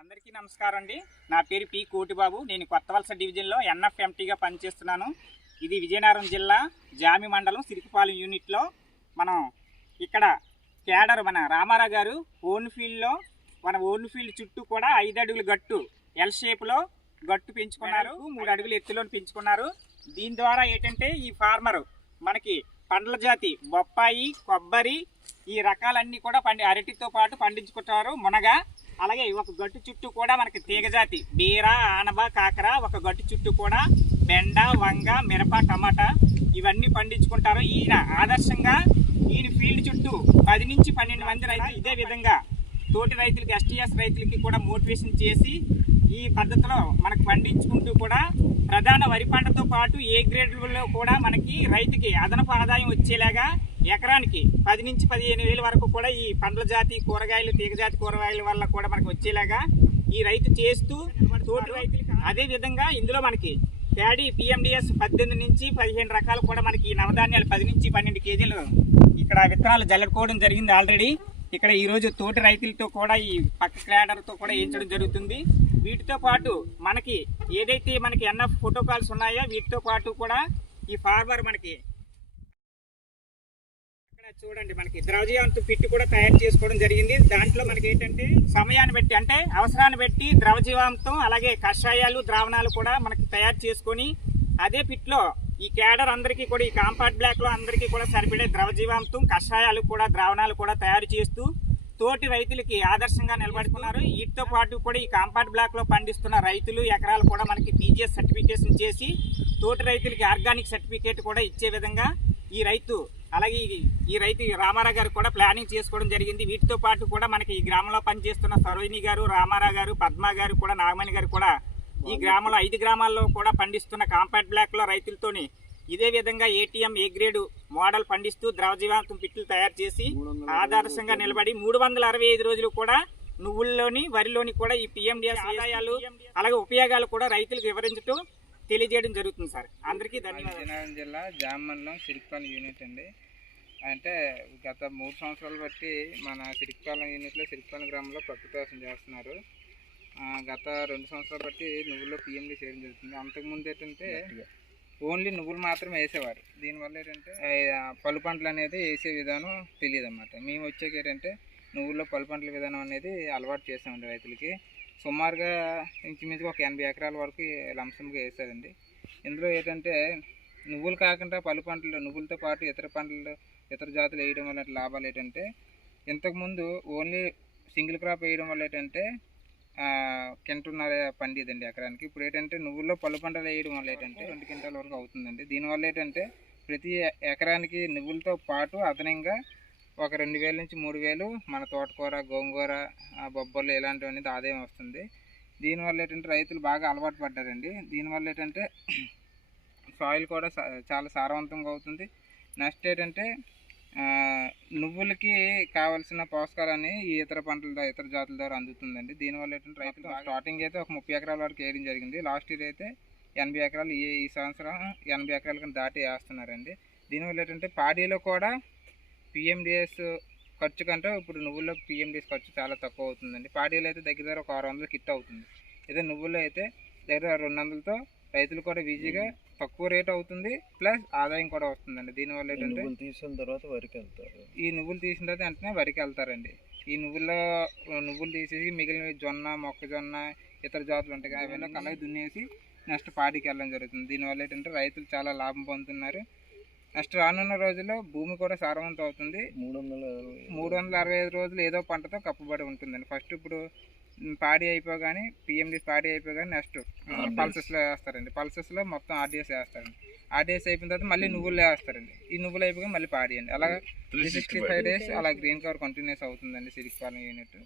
అందరికీ నమస్కారం అండి. నా పేరు పి కోటిబాబు. నేను కొత్తవలస డివిజన్లో ఎన్ఎఫ్ఎంటీగా పనిచేస్తున్నాను. ఇది విజయనగరం జిల్లా జామి మండలం సిరికిపాలెం యూనిట్లో మనం ఇక్కడ కేడర్ మన రామారావు గారు ఓన్ ఫీల్డ్లో ఓన్ ఫీల్డ్ చుట్టూ కూడా 5 అడుగుల గట్టు ఎల్ షేప్లో గట్టు పెంచుకున్నారు. 3 అడుగుల ఎత్తులో పెంచుకున్నారు. దీని ద్వారా ఏంటంటే ఈ ఫార్మరు మనకి పండ్ల జాతి బొప్పాయి, కొబ్బరి ఈ రకాలన్నీ కూడా అరటితో పాటు పండించుకుంటారు. మునగ అలాగే ఒక గట్టు చుట్టూ కూడా మనకి తీగజాతి బీర, ఆనబ, కాకర, ఒక గట్టు చుట్టూ కూడా బెండ, వంగ, మిరప, టమాటా ఇవన్నీ పండించుకుంటారు. ఈయన ఆదర్శంగా ఈయన ఫీల్డ్ చుట్టూ 10 నుంచి 12 మంది రైతులు ఇదే విధంగా తోటి రైతులకి, ఎస్టీఎస్ రైతులకి కూడా మోటివేషన్ చేసి ఈ పద్ధతిలో మనకు పండించుకుంటూ కూడా ప్రధాన వరి పంటతో పాటు ఏ గ్రేడ్లలో కూడా మనకి రైతుకి అదనపు ఆదాయం వచ్చేలాగా ఎకరానికి 10 నుంచి 15 వేల వరకు కూడా ఈ పండ్ల జాతి కూరగాయలు, తీగజాతి కూరగాయల వల్ల కూడా మనకు వచ్చేలాగా ఈ రైతు చేస్తూ తోటి రైతులకి అదే విధంగా ఇందులో మనకి ప్యాడీ పిఎండిఎస్ 18 నుంచి 15 రకాలు కూడా మనకి నవధాన్యాలు 10 నుంచి 12 కేజీలు ఇక్కడ విత్తనాలు జల్లుకోవడం జరిగింది ఆల్రెడీ. ఇక్కడ ఈరోజు తోటి రైతులతో కూడా ఈ పక్క క్లాడర్తో కూడా వేయించడం జరుగుతుంది. వీటితో పాటు మనకి ఏదైతే మనకి ఎన్ఎఫ్ ప్రోటోకాల్స్ ఉన్నాయో వీటితో పాటు కూడా ఈ ఫార్మర్ మనకి ఇక్కడ చూడండి మనకి ద్రవజీవాంతం పిట్టి కూడా తయారు చేసుకోవడం జరిగింది. దాంట్లో మనకి ఏంటంటే సమయాన్ని బట్టి అంటే అవసరాన్ని బట్టి ద్రవజీవాంతం అలాగే కషాయాలు, ద్రావణాలు కూడా మనకి తయారు చేసుకొని అదే పిట్లో ఈ కేడర్ అందరికీ కూడా ఈ కాంపాక్ట్ బ్లాక్లో అందరికీ కూడా సరిపడే ద్రవజీవాంతం, కషాయాలు కూడా, ద్రావణాలు కూడా తయారు చేస్తూ తోటి రైతులకి ఆదర్శంగా నిలబడుతున్నారు. వీటితో పాటు కూడా ఈ కాంపాక్ట్ బ్లాక్లో పండిస్తున్న రైతులు ఎకరాలు కూడా మనకి పీజీఎస్ సర్టిఫికేషన్ చేసి తోటి రైతులకి ఆర్గానిక్ సర్టిఫికేట్ కూడా ఇచ్చే విధంగా ఈ రైతు అలాగే ఈ రైతు రామారావు గారు కూడా ప్లానింగ్ చేసుకోవడం జరిగింది. వీటితో పాటు కూడా మనకి ఈ గ్రామంలో పనిచేస్తున్న సరోజిని గారు, రామారావు గారు, పద్మ గారు కూడా, నాగమణి గారు కూడా ఈ గ్రామంలో 5 గ్రామాల్లో కూడా పండిస్తున్న కాంపాక్ట్ బ్లాక్లో రైతులతోని ఇదే విధంగా ఏటీఎం ఏ గ్రేడు మోడల్ పండిస్తూ ద్రవజీవాంతం పిట్లు తయారు చేసి ఆదర్శంగా నిలబడి 365 రోజులు కూడా నువ్వుల్లోని, వరిలోని కూడా ఈ పిఎండిఎస్ ఆదాయాలు అలాగే ఉపయోగాలు కూడా రైతులకు వివరించుతూ తెలియజేయడం జరుగుతుంది. సార్ అందరికీ ధన్యవాదాలు. విజయనగరం జిల్లా జామి మండలం సిరికిపాలెం యూనిట్ అండి. అంటే గత 3 సంవత్సరాలు బట్టి మన సిరికిపాలెం యూనిట్లో సిరికిపాలెం గ్రామంలో ప్రకృతి వ్యవసాయం చేస్తున్నారు. గత 2 సంవత్సరాలు బట్టి నువ్వుల్లో పిఎండి చేయడం జరుగుతుంది. అంతకుముందు ఏంటంటే ఓన్లీ నువ్వులు మాత్రమే వేసేవారు. దీనివల్ల ఏంటంటే పలు పంటలు అనేది వేసే విధానం తెలియదు అన్నమాట. మేము వచ్చాక ఏంటంటే నువ్వుల్లో పలు పంటల విధానం అనేది అలవాటు చేసామండి రైతులకి. సుమారుగా ఇంచుమించుగా ఒక 80 ఎకరాల వరకు లంసంగా వేసారండి. ఇందులో ఏంటంటే నువ్వులు కాకుండా పలు పంటలు, నువ్వులతో పాటు ఇతర పంటలు, ఇతర జాతులు వేయడం వల్ల లాభాలు ఏంటంటే ఇంతకుముందు ఓన్లీ సింగిల్ క్రాప్ వేయడం వల్ల ఏంటంటే కింటున్నర పండిదండి ఎకరానికి. ఇప్పుడు ఏంటంటే నువ్వుల్లో పలు పంటలు వేయడం వల్ల ఏంటంటే 2 క్వింటాల వరకు అవుతుందండి. దీనివల్ల ఏంటంటే ప్రతి ఎకరానికి నువ్వులతో పాటు అదనంగా ఒక 2000 నుంచి 3000 మన తోటకూర, గోంగూర, బొబ్బర్లు ఇలాంటివి అనేది ఆదాయం వస్తుంది. దీనివల్ల ఏంటంటే రైతులు బాగా అలవాటు పడ్డారండి. దీనివల్ల ఏంటంటే సాయిల్ కూడా చాలా సారవంతంగా అవుతుంది. నెక్స్ట్ ఏంటంటే నువ్వులకి కావాల్సిన పోషకాలని ఈ ఇతర పంటల ఇతర జాతుల ద్వారా అందుతుందండి. దీనివల్ల ఏంటంటే రైతులు స్టార్టింగ్ అయితే ఒక 30 ఎకరాల వరకు వేయడం జరిగింది. లాస్ట్ ఇయర్ అయితే 80 ఎకరాలు, ఈ సంవత్సరం 80 ఎకరాల కన్నా దాటి వేస్తున్నారండి. దీనివల్ల ఏంటంటే పాడీలో కూడా పిఎండిఎస్ ఖర్చు కంటే ఇప్పుడు నువ్వుల్లో పిఎండిఎస్ ఖర్చు చాలా తక్కువ అవుతుందండి. పాడీలో అయితే దగ్గర ఒక 600 కిట్ అవుతుంది. ఇదే నువ్వుల్లో అయితే దగ్గర 200తో రైతులు కూడా ఈజీగా తక్కువ రేట్ అవుతుంది, ప్లస్ ఆదాయం కూడా వస్తుందండి. దీనివల్ల ఏంటంటే తీసిన తర్వాత వరికి వెళ్తారు. ఈ నువ్వులు తీసిన తర్వాత వెంటనే వరికి వెళ్తారండి. ఈ నువ్వులు తీసేసి మిగిలిన జొన్న, మొక్కజొన్న, ఇతర జాతులు ఉంటాయి అవన్నీ అలాగే దున్నేసి నెక్స్ట్ పాడికి వెళ్ళడం జరుగుతుంది. దీనివల్ల ఏంటంటే రైతులు చాలా లాభం పొందుతున్నారు. నెక్స్ట్ రానున్న రోజుల్లో భూమి కూడా సారవంతం అవుతుంది. 365 రోజులు ఏదో పంటతో కప్పబడి ఉంటుందండి. ఫస్ట్ ఇప్పుడు పాడి అయిపోగానే పిఎండి పాడి అయిపోగానే నెక్స్ట్ పల్సెస్లో వేస్తారండి. పల్సెస్లో మొత్తం ఆర్డిఎస్ వేస్తారండి. ఆర్డిఎస్ అయిపోయిన తర్వాత మళ్ళీ నువ్వులు వేస్తారండి. ఈ నువ్వులు అయిపోయి మళ్ళీ పాడి అండి. అలాగా 365 డేస్ అలా గ్రీన్ కవర్ కంటిన్యూస్ అవుతుందండి సిరికిపాలెం యూనిట్.